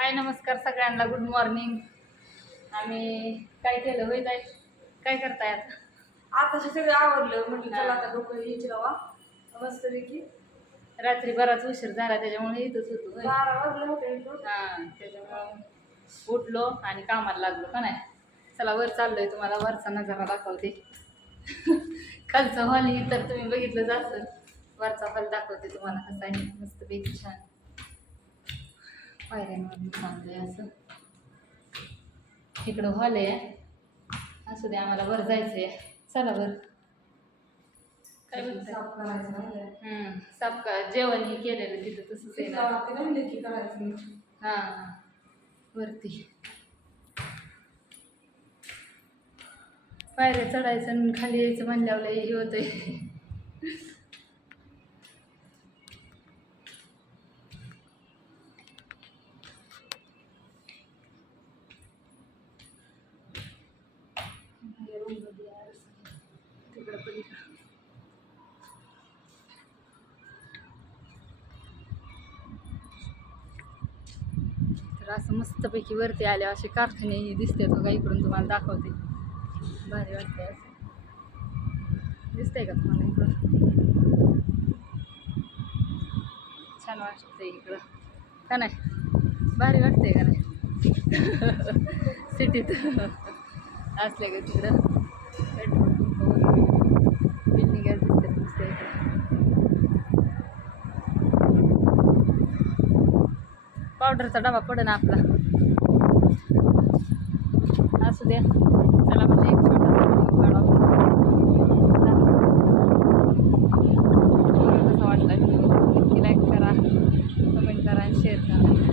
हाय नमस्कार सगळ्यांना, good morning. आम्ही काय केलं होय ताई? काय करताय आता? आता सगळं आवडलं म्हणजे चला आता डोकं यायची लावा मस्त पैकी. रात्री बराच उशीर झाला त्याच्यामुळे इथंच होतो होय. 12 वाजले होते इथं. त्याच्यामुळं उठलो आणि कामाला लागलो का नाही. चला वर चाललोय, तुम्हाला वरचा नजारा दाखवते. खालचं हॉल ही तर तुम्ही बघितलं असेल, वरचा हॉल दाखवते तुम्हाला कसा आहे मस्तपैकी छान. पायऱ्यांवर चांगलं आहे असं. इकडं हॉल आहे. असू दे, आम्हाला वर जायचंय. चला वर. काय बोलताय? साफ करायचं राहिलंय. साफ का जेवण हे केलेलं तिथं तसंच आहे ना. ते राहिले की करायचं. हां वरती पायऱ्या चढायचं आणि खाली यायचं म्हणल्यावर हे होतंय. तिकडं पलीकडं तर असं मस्तपैकी वरती आले असे कारखाने दिसते तो का इकडून तुम्हाला दाखवते. भारी वाटतंय असं. दिसतंय का तुम्हाला इकडं? छान वाटतंय इकडं का नाही? भारी वाटतंय का नाही? सिटीत असल्या का तिकडं पेट्रोल बिल्डिंग दिसतात नुसतं इकडं. पावडरचा डबा पडे ना आपला. असू द्या, चला म्हणजे एक छोटासा व्हिडिओ काढा. कसा वाटला व्हिडिओ नक्की लाईक करा, कमेंट करा आणि शेअर करा.